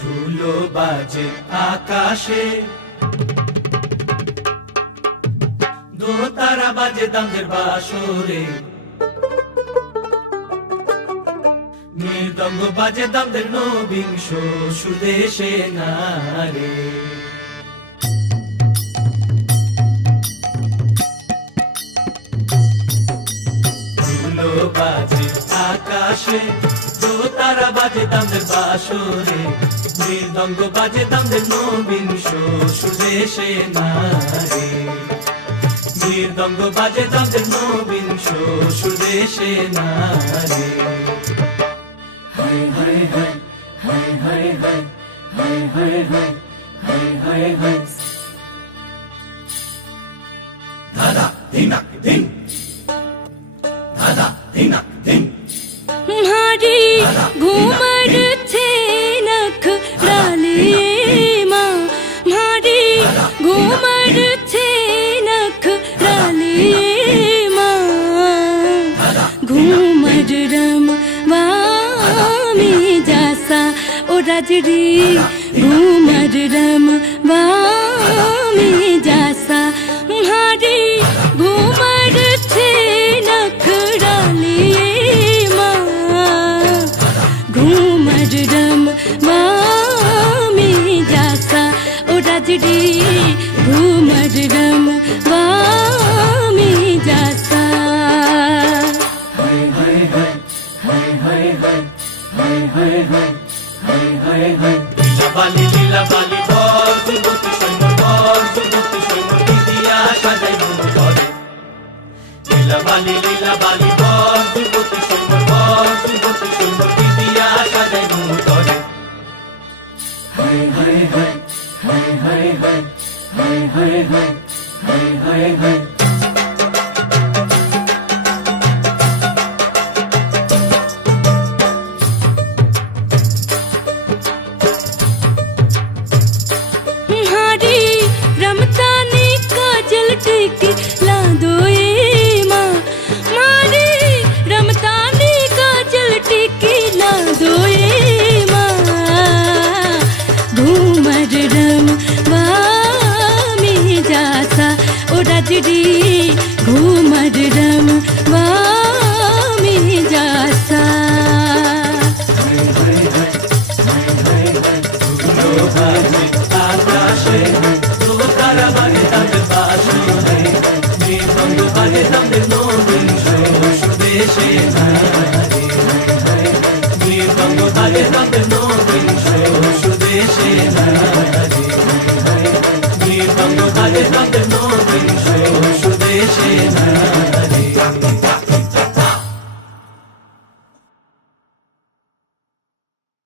ধুলো বাজে আকাশে, দোতারা বাজে দামদের বাসরে, মৃদঙ্গ বাজে দামদের নবিংশ সুদেশে নারে। ধুলো বাজে আকাশে, দোতারা বাজে দামদের বাসরে, মৃদঙ্গ বাজে দামদের নবিংশ সুদেশে নারে। মৃদঙ্গ বাজে দামদের নবিংশ সুদেশে নারে। হায় হায় হায় হায় হায় হায় হায় হায় হায় হায় হায় হায়। ধাদা ধিনাক ধিন, ধাদা ধিনাক ধিন। मारी घूमर थे नख डालिए माँ, मारी घूमर थे नख डालिए माँ। घूमर रम वामी जासा ओ राजरी, घूमर रम वामी जासा। मारी घूमर थे नख डालिए घूमर रम वामी जासा ओ राजरी, घूमर रम वामी जासा। हाय हाय हाय हाय हाय हाय हाय हाय हाय हाय हाय हाय। লীলা বালি বল যুবতী সৈন্য, বল যুবতী সৈন্য দিদিয়া সাজাই মন করে। লীলা বালি বল যুবতী সৈন্য, বল যুবতী সৈন্য দিদিয়া সাজাই মন করে। হায় হায় হায় হায় হায় হায় হায় হায় হায় হায় হায় হায়। हारी रमतानी काजल टिकी ला दो ए माँ, मारी रमतानी काजल टिकी ला दो ए माँ। घूमर रम वामी जासा ओ राजरी, घूमर रम वामी जासा। আকাশে দোতারা বাজে দামদের বাসরে, মৃদঙ্গ বাজে দামদের নবিংশ সুদেশে নারে। মৃদঙ্গ বাজে দামদের নবিংশ সুদেশে নারে।